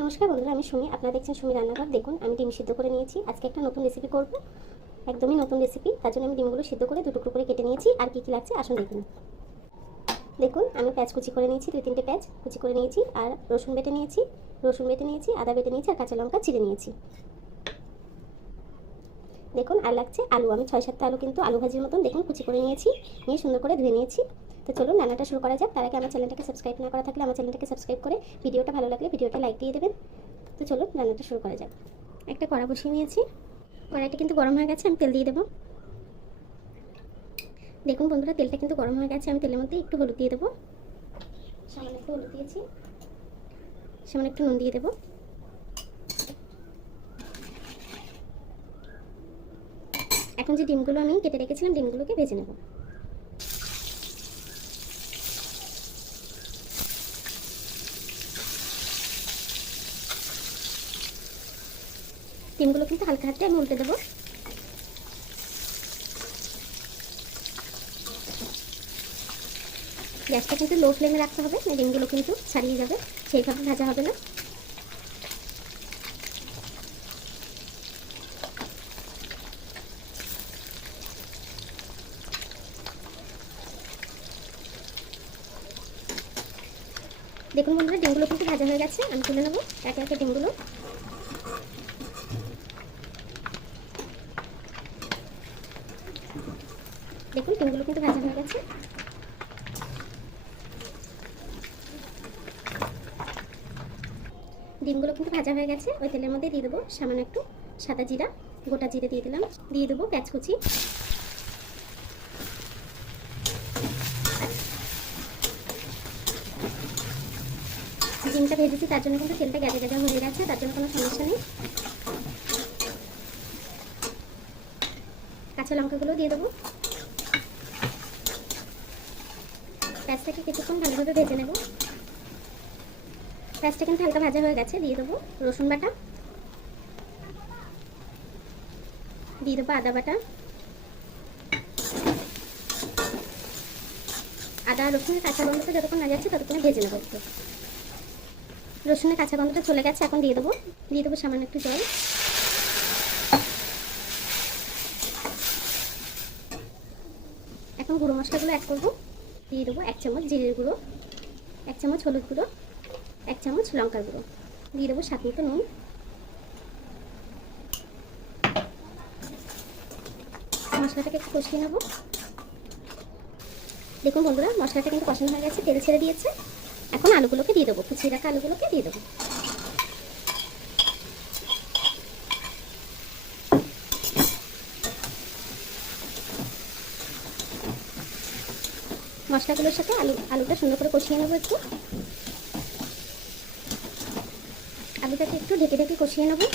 নমস্কার বন্ধুরা, আমি সুমি। আপনারা দেখছেন সুমি রান্নাঘর। দেখুন, আমি ডিম সিদ্ধ করে নিয়েছি। আজকে একটা নতুন রেসিপি করব, একদমই নতুন রেসিপি। তার জন্য আমি ডিমগুলো সিদ্ধ করে দুটো করে কেটে নিয়েছি। আর কি কি লাগছে আসুন দেখুন। দেখুন, আমি পেঁয়াজ কুচি করে নিয়েছি, 2-3টে পেঁয়াজ কুচি করে নিয়েছি। আর রসুন বেটে নিয়েছি, আদা বেটে নিয়েছি, আর কাঁচা লঙ্কা চিড়ে নিয়েছি। দেখুন, আর লাগছে আলু। আমি 6-7টা আলু কিন্তু আলু ভাজির মতন দেখুন কুচি করে নিয়েছি, নিয়ে সুন্দর করে ধুয়ে নিয়েছি। তো চলুন রান্নাটা শুরু করা যাক। তার আগে আমার চ্যানেলটাকে সাবস্ক্রাইব না করা থাকলে আমার চ্যানেলটাকে সাবস্ক্রাইব করে ভিডিওটা ভালো লাগলে ভিডিওটা লাইক দিয়ে দেবেন। তো চলুন রান্নাটা শুরু করা যাক। একটা কড়া বসিয়ে নিয়েছি, কড়াইটা কিন্তু গরম হয়ে গেছে। আমি তেল দিয়ে দেবো। দেখুন বন্ধুরা, তেলটা কিন্তু গরম হয়ে গেছে। আমি তেলের মধ্যে একটু হলুদ দিয়ে দেবো, সামান্য একটু হলুদ দিয়েছি, সামান্য একটু নুন দিয়ে দেবো। এখন যে ডিমগুলো আমি কেটে রেখেছিলাম, ডিমগুলোকে ভেজে নেব। ডিমগুলো কিন্তু হালকা হাতে আমি উল্টে দেবো। গ্যাসটা কিন্তু লো ফ্লেমে রাখতে হবে, না ডিমগুলো কিন্তু ছাড়িয়ে যাবে, সেইভাবে ভাজা হবে না। দেখুন বন্ধুরা, ডিমগুলো কিন্তু ভাজা হয়ে গেছে। আমি তুলে নেবো একে একে ডিমগুলো। দেখুন, ডিমগুলো কিন্তু ভাজা হয়ে গেছে। ডিমগুলো কিন্তু ভাজা হয়ে গেছে। ওই তেলের মধ্যে দিয়ে দেবো সামান্য একটু সাদা জিরা, গোটা জিরে দিয়ে দিলাম। দিয়ে দেবো পেঁয়াজ কুচি, ডিমটা ভেজেছি তার জন্য কিন্তু তেলটা গেজা গেজা হয়ে গেছে, তার জন্য কোনো সমস্যা নেই। কাঁচা লঙ্কাগুলো দিয়ে দেবো। পেঁয়াজটাকে কিছুক্ষণ ভালোভাবে ভেজে নেব। পেঁয়াজটা কিন্তু হালকা ভাজা হয়ে গেছে। দিয়ে দেবো রসুন বাটা, দিয়ে দেবো আদা বাটা। আদা রসুনের কাঁচা গন্ধটা যতক্ষণ না যাচ্ছে ততক্ষণে ভেজে নেবো একটু। রসুনের কাঁচা গন্ধটা চলে গেছে। এখন দিয়ে দেবো সামান্য একটু জল। এখন গুঁড়ো মশলাগুলো অ্যাড করবো। দিয়ে দেবো 1 চামচ জিরের গুঁড়ো, 1 চামচ হলুদ গুঁড়ো, 1 চামচ লঙ্কার গুঁড়ো। দিয়ে দেবো স্বাদ মতো নুন। মশলাটাকে একটু কষিয়ে নেবো। দেখুন বন্ধুরা, মশলাটা কিন্তু কষানো হয়ে গেছে, তেল ছেড়ে দিয়েছে। এখন আলুগুলোকে দিয়ে দেবো, কুচিয়ে রাখা আলুগুলোকে দিয়ে দেবো। মশলাগুলোর সাথে আলুটা সুন্দর করে কষিয়ে নেবো একটু। আলুটাকে একটু ঢেকে ঢেকে কষিয়ে নেবো।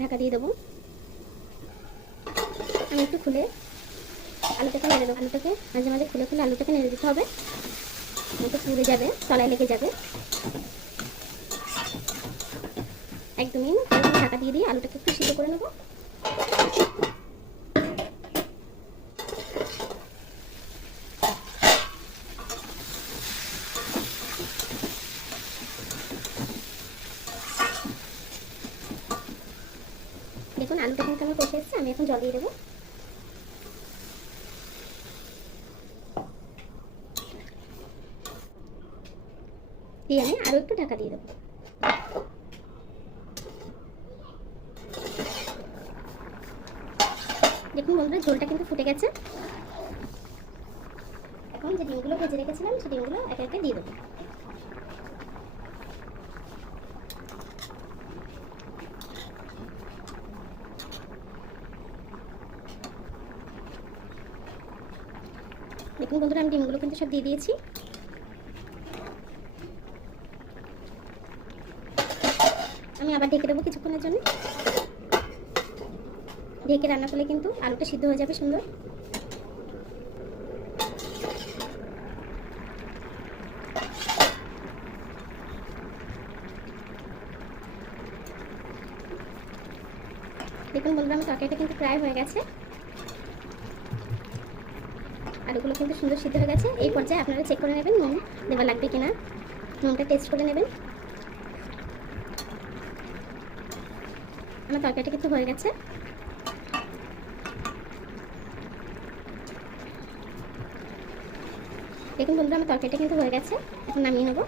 ঢাকা দিয়ে দেবো। আমি একটু খুলে আলুটাকে নেড়ে দেবো। আলুটাকে মাঝে মাঝে খুলে খুলে আলুটাকে নেড়ে দিতে হবে, একটু পুড়ে যাবে, তলায় লেগে যাবে। একদমই না, ঢাকা দিয়ে দিয়ে আলুটাকে একটু সিদ্ধ করে নেবো। দেখুন আলুটা কিন্তু আমার কষে এসেছে। আমি এখন জল দিয়ে দেবো। দিয়ে আমি আরও একটু ঢাকা দিয়ে দেবো। দেখুন বন্ধুরা, ঝোলটা কিন্তু ফুটে গেছে। এখন যে ডিমগুলো ভেজে রেখেছিলাম সেই ডিমগুলো একে একে দিয়ে দেবো। দেখুন বন্ধুরা, আমি ডিমগুলো কিন্তু সব দিয়ে দিয়েছি। আমি আবার ঢেকে দেবো কিছুক্ষণের জন্য। ঢেকে রান্না করলে কিন্তু আলুটা সিদ্ধ হয়ে যাবে সুন্দর। দেখুন বন্ধুরা, আমার তরকারিটা কিন্তু প্রায় হয়ে গেছে। আলুগুলো কিন্তু সুন্দর সিদ্ধ হয়ে গেছে। এই পর্যায়ে আপনারা চেক করে নেবেন নুন দেওয়া লাগবে কিনা, নুনটা টেস্ট করে নেবেন। আমার তরকারিটা কিন্তু হয়ে গেছে। দেখুন বন্ধুরা, আমার তরকারিটা কিন্তু হয়ে গেছে, এখন নামিয়ে নেব।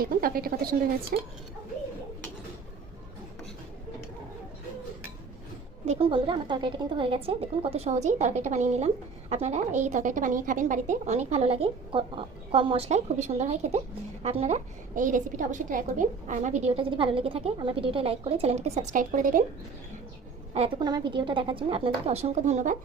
দেখুন তরকারিটা কত সুন্দর হয়েছে। দেখুন বন্ধুরা, আমার তরকারিটা কিন্তু হয়ে গেছে। দেখুন কত সহজেই তরকারিটা বানিয়ে নিলাম। আপনারা এই তরকারিটা বানিয়ে খাবেন বাড়িতে, অনেক ভালো লাগে, কম মশলায় খুবই সুন্দর হয় খেতে। আপনারা এই রেসিপিটা অবশ্যই ট্রাই করবেন। আর আমার ভিডিওটা যদি ভালো লেগে থাকে আমার ভিডিওটা লাইক করে চ্যানেলটাকে সাবস্ক্রাইব করে দেবেন। আর এতক্ষণ আমার ভিডিওটা দেখার জন্য আপনাদেরকে অসংখ্য ধন্যবাদ।